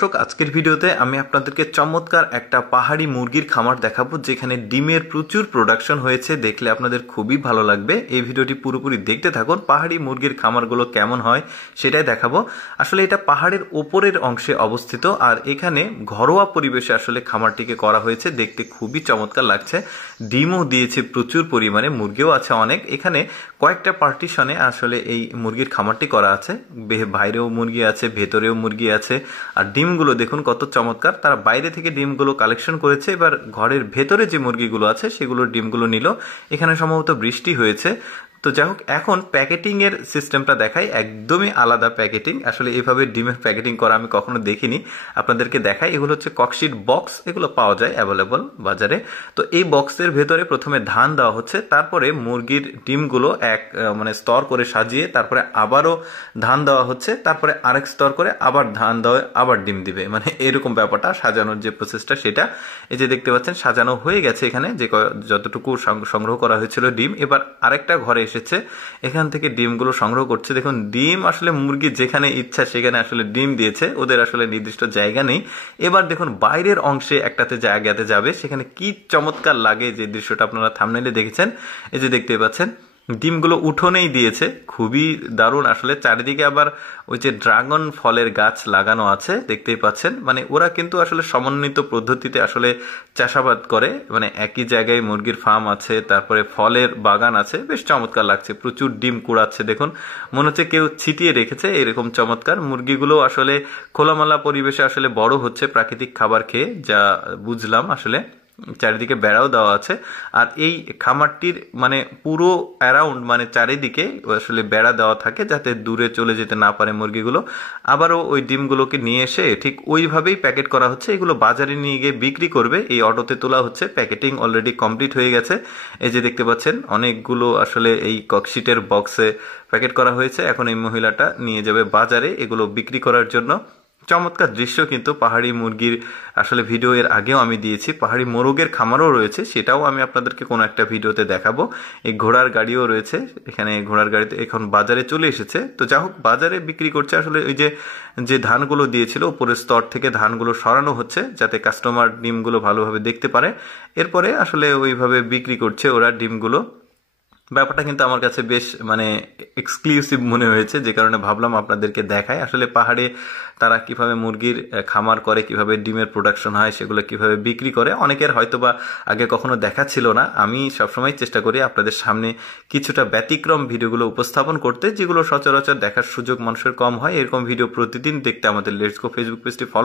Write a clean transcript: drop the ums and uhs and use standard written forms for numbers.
দর্শক, আজকের ভিডিওতে আমি আপনাদেরকে চমৎকার একটা পাহাড়ি মুরগির খামার দেখাবো যেখানে ডিমের প্রচুর প্রোডাকশন হয়েছে। দেখলে আপনাদের খুবই ভালো লাগবে। এই ভিডিওটি পুরোপুরি দেখতে থাকুন। পাহাড়ি মুরগির খামারগুলো কেমন হয় সেটাই দেখাবো। আসলে এটা পাহাড়ের ওপরের অংশে অবস্থিত, আর এখানে ঘরোয়া পরিবেশে আসলে খামারটিকে করা হয়েছে। দেখতে খুবই চমৎকার লাগছে। ডিমও দিয়েছে প্রচুর পরিমাণে, মুরগিও আছে অনেক। এখানে কয়েকটা পার্টিশনে আসলে এই মুরগির খামারটি করা আছে। বাইরেও মুরগি আছে, ভেতরেও মুরগি আছে। আর ডিমগুলো দেখুন কত চমৎকার। তারা বাইরে থেকে ডিমগুলো কালেকশন করেছে, এবার ঘরের ভেতরে যে মুরগিগুলো আছে সেগুলোর ডিমগুলো নিল। এখানে সম্ভবত বৃষ্টি হয়েছে। তো যাই হোক, এখন প্যাকেটিং এর সিস্টেমটা দেখাই। একদমই আলাদা প্যাকেটিং। আসলে এইভাবে ডিমের প্যাকেটিং করা আমি কখনো দেখিনি, আপনাদেরকে দেখাই। এগুলো হচ্ছে ককশিট বক্স, এগুলো পাওয়া যায় অ্যাভেলেবল বাজারে। তো এই বক্সের ভেতরে প্রথমে ধান দেওয়া হচ্ছে, তারপরে মুরগির ডিমগুলো মানে স্তর করে সাজিয়ে তারপরে আবারও ধান দেওয়া হচ্ছে, তারপরে আরেক স্তর করে আবার ধান দেওয়া, আবার ডিম দিবে। মানে এরকম ব্যাপারটা, সাজানোর যে প্রসেসটা সেটা। এই যে দেখতে পাচ্ছেন সাজানো হয়ে গেছে। এখানে যে যতটুকু সংগ্রহ করা হয়েছিল ডিম, এবার আরেকটা ঘরে এসেছে, এখান থেকে ডিমগুলো সংগ্রহ করছে। দেখুন ডিম আসলে মুরগি যেখানে ইচ্ছা সেখানে আসলে ডিম দিয়েছে, ওদের আসলে নির্দিষ্ট জায়গা নেই। এবার দেখুন বাইরের অংশে একটাতে জায়গাতে যাবে, সেখানে কি চমৎকার লাগে যে দৃশ্যটা আপনারা থাম্বনেইলে দেখেছেন। এই যে দেখতে পাচ্ছেন ডিমগুলো উঠোনেই দিয়েছে, খুবই দারুণ আসলে। চারিদিকে আবার ওই যে ড্রাগন ফলের গাছ লাগানো আছে, দেখতেই পাচ্ছেন। মানে ওরা কিন্তু আসলে সমন্বিত পদ্ধতিতে আসলে চাষাবাদ করে। মানে একই জায়গায় মুরগির ফার্ম আছে, তারপরে ফলের বাগান আছে, বেশ চমৎকার লাগছে। প্রচুর ডিম কুড়াচ্ছে, দেখুন মনে হচ্ছে কেউ ছিটিয়ে রেখেছে, এরকম চমৎকার। মুরগিগুলো আসলে খোলামেলা পরিবেশে আসলে বড় হচ্ছে প্রাকৃতিক খাবার খেয়ে, যা বুঝলাম আসলে। চারিদিকে বেড়াও দেওয়া আছে। আর এই খামারটির মানে পুরো অ্যারাউন্ড মানে চারিদিকে আসলে বেড়া দেওয়া থাকে, যাতে দূরে চলে যেতে না পারে মুরগিগুলো। আবারও ওই ডিমগুলোকে নিয়ে এসে ঠিক ওইভাবেই প্যাকেট করা হচ্ছে। এগুলো বাজারে নিয়ে গিয়ে বিক্রি করবে। এই অটোতে তোলা হচ্ছে, প্যাকেটিং অলরেডি কমপ্লিট হয়ে গেছে। এই যে দেখতে পাচ্ছেন অনেকগুলো আসলে এই ককশিটের বক্সে প্যাকেট করা হয়েছে। এখন এই মহিলাটা নিয়ে যাবে বাজারে এগুলো বিক্রি করার জন্য। চমৎকার দৃশ্য কিন্তু। পাহাড়ি মুরগির আসলে ভিডিও এর আগেও আমি দিয়েছি। পাহাড়ি মোরগের খামারও রয়েছে, সেটাও আমি আপনাদেরকে কোনো একটা ভিডিওতে দেখাবো। এই ঘোড়ার গাড়িও রয়েছে এখানে। ঘোড়ার গাড়িতে এখন বাজারে চলে এসেছে। তো যা হোক, বাজারে বিক্রি করছে। আসলে ওই যে ধানগুলো দিয়েছিল উপরের স্তর থেকে ধানগুলো সরানো হচ্ছে, যাতে কাস্টমার ডিমগুলো ভালোভাবে দেখতে পারে। এরপরে আসলে ওইভাবে বিক্রি করছে ওরা ডিমগুলো। ব্যাপারটা কিন্তু আমার কাছে বেশ মানে এক্সক্লুসিভ মনে হয়েছে, যে কারণে ভাবলাম আপনাদেরকে দেখায়। আসলে পাহাড়ে তারা কিভাবে মুরগির খামার করে, কিভাবে ডিমের প্রোডাকশন হয়, সেগুলো কিভাবে বিক্রি করে, অনেকের হয়তোবা আগে কখনো দেখা ছিল না। আমি সবসময় চেষ্টা করি আপনাদের সামনে কিছুটা ব্যতিক্রম ভিডিওগুলো উপস্থাপন করতে, যেগুলো সচরাচর দেখার সুযোগ মানুষের কম হয়। এরকম ভিডিও প্রতিদিন দেখতে আমাদের লেটস গো ফেসবুক পেজটি ফলো